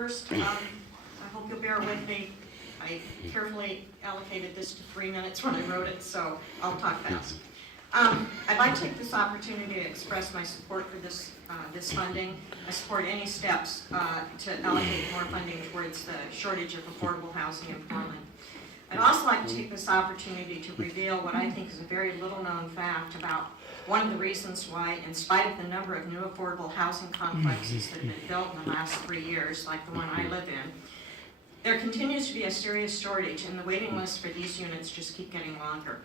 first. I hope you'll bear with me. I carefully allocated this to 3 minutes when I wrote it, so I'll talk fast. I'd like to take this opportunity to express my support for this funding. I support any steps to allocate more funding towards the shortage of affordable housing in Portland. I'd also like to take this opportunity to reveal what I think is a very little known fact about one of the reasons why, in spite of the number of new affordable housing complexes that have been built in the last 3 years, like the one I live in, there continues to be a serious shortage, and the waiting lists for these units just keep getting longer.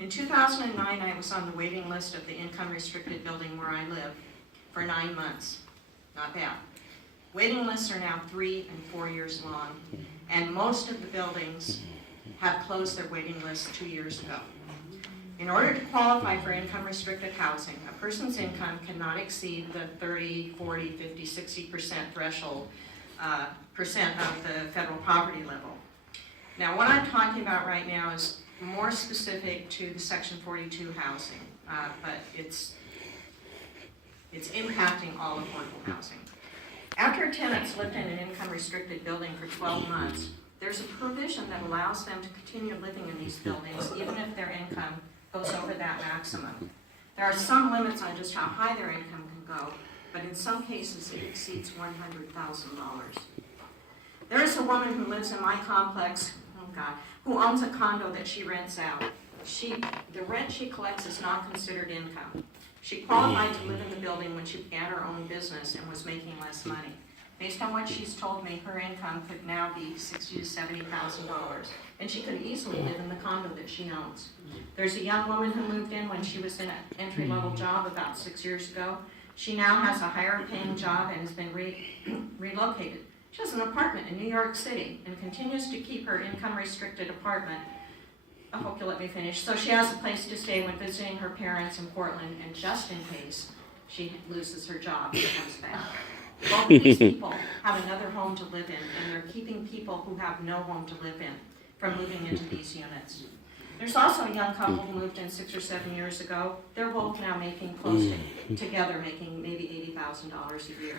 In 2009, I was on the waiting list of the income-restricted building where I live for 9 months. Not bad. Waiting lists are now 3 and 4 years long, and most of the buildings have closed their waiting lists 2 years ago. In order to qualify for income-restricted housing, a person's income cannot exceed the 30, 40, 50, 60% threshold percent of the federal poverty level. Now, what I'm talking about right now is more specific to the Section 42 housing, but it's impacting all affordable housing. After tenants lived in an income-restricted building for 12 months, there's a provision that allows them to continue living in these buildings even if their income goes over that maximum. There are some limits on just how high their income can go, but in some cases it exceeds $100,000. There is a woman who lives in my complex, who owns a condo that she rents out. The rent she collects is not considered income. She qualified to live in the building when she began her own business and was making less money. Based on what she's told me, her income could now be $60,000 to $70,000, and she could easily live in the condo that she owns. There's a young woman who moved in when she was in an entry-level job about 6 years ago. She now has a higher-paying job and has been relocated. She has an apartment in New York City and continues to keep her income-restricted apartment. I hope you'll let me finish. So she has a place to stay when visiting her parents in Portland, and just in case she loses her job, she comes back. Both of these people have another home to live in, and they're keeping people who have no home to live in from moving into these units. There's also a young couple who moved in 6 or 7 years ago. They're both now making close to together, making maybe $80,000 a year.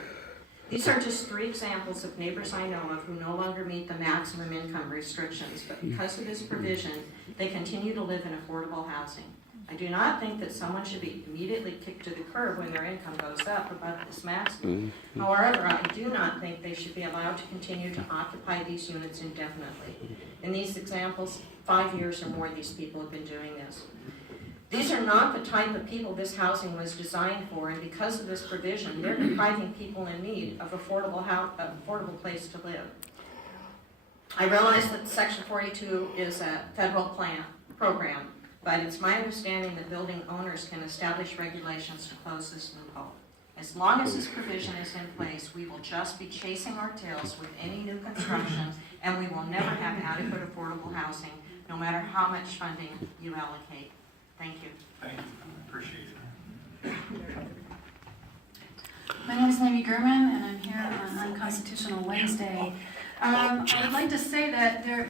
These are just 3 examples of neighbors I know of who no longer meet the maximum income restrictions, but because of this provision, they continue to live in affordable housing. I do not think that someone should be immediately kicked to the curb when their income goes up above this maximum. However, I do not think they should be allowed to continue to occupy these units indefinitely. In these examples, 5 years or more these people have been doing this. These are not the type of people this housing was designed for, and because of this provision, they're depriving people in need of affordable place to live. I realize that Section 42 is a federal program, but it's my understanding that building owners can establish regulations to close this loophole. As long as this provision is in place, we will just be chasing our tails with any new construction, and we will never have adequate affordable housing, no matter how much funding you allocate. Thank you. Thank you. Appreciate it. My name is Naomi Gurman, and I'm here on Unconstitutional Wednesday. I would like to say that there